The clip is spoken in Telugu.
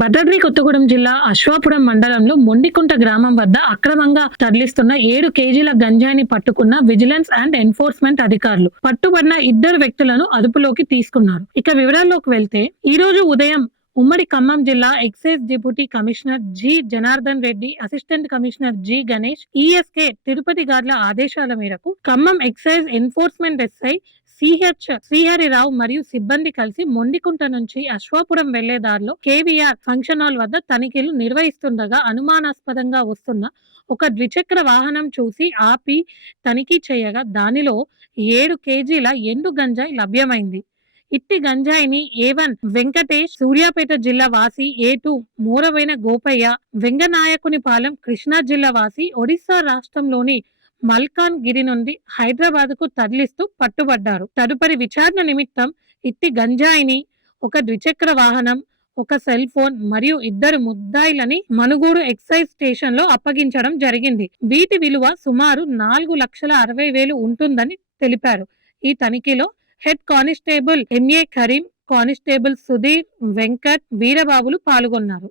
భద్రాద్రి కొత్తగూడెం జిల్లా అశ్వాపురం మండలంలో మొండికుంట గ్రామం వద్ద అక్రమంగా తరలిస్తున్న 7 కేజీల గంజాయిని పట్టుకున్న విజిలెన్స్ అండ్ ఎన్ఫోర్స్మెంట్ అధికారులు. పట్టుబడిన 2 వ్యక్తులను అదుపులోకి తీసుకున్నారు. ఇక వివరాల్లోకి వెళ్తే ఈ రోజు ఉదయం ఉమ్మడి ఖమ్మం జిల్లా excise deputy commissioner G Janardhan Reddy, assistant commissioner G Ganesh, ESK Tirupati గార్ల ఆదేశాల మేరకు Khammam excise enforcement SI CH Sriharirao మరియు సిబ్బంది కలిసి మొండికుంట నుంచి అశ్వాపురం వెళ్లే దారిలో కేవీఆర్ ఫంక్షన్ హాల్ వద్ద తనిఖీలు నిర్వహిస్తుండగా అనుమానాస్పదంగా వస్తున్న ఒక ద్విచక్ర వాహనం చూసి ఆపి తనిఖీ చేయగా దానిలో 7 కేజీల ఎండు గంజాయి లభ్యమైంది. ఇట్టి గంజాయిని A1 వెంకటేష్ సూర్యాపేట జిల్లా వాసి, A2 మూరవైన గోపయ్య వెంగనాయకునిపాలెం కృష్ణా జిల్లా వాసి ఒడిశా రాష్ట్రంలోని మల్కాన్ గిరి నుండి హైదరాబాద్ కు తరలిస్తూ పట్టుబడ్డారు. తదుపరి విచారణ నిమిత్తం ఇట్టి గంజాయిని, ఒక ద్విచక్ర వాహనం, ఒక సెల్ ఫోన్ మరియు 2 ముద్దాయిలని మనుగూరు ఎక్సైజ్ స్టేషన్ లో అప్పగించడం జరిగింది. వీటి విలువ సుమారు 4,60,000 ఉంటుందని తెలిపారు. ఈ తనిఖీలో head constable MA Karim, constable Sudheer, Venkat, వీరబాబులు పాల్గొన్నారు.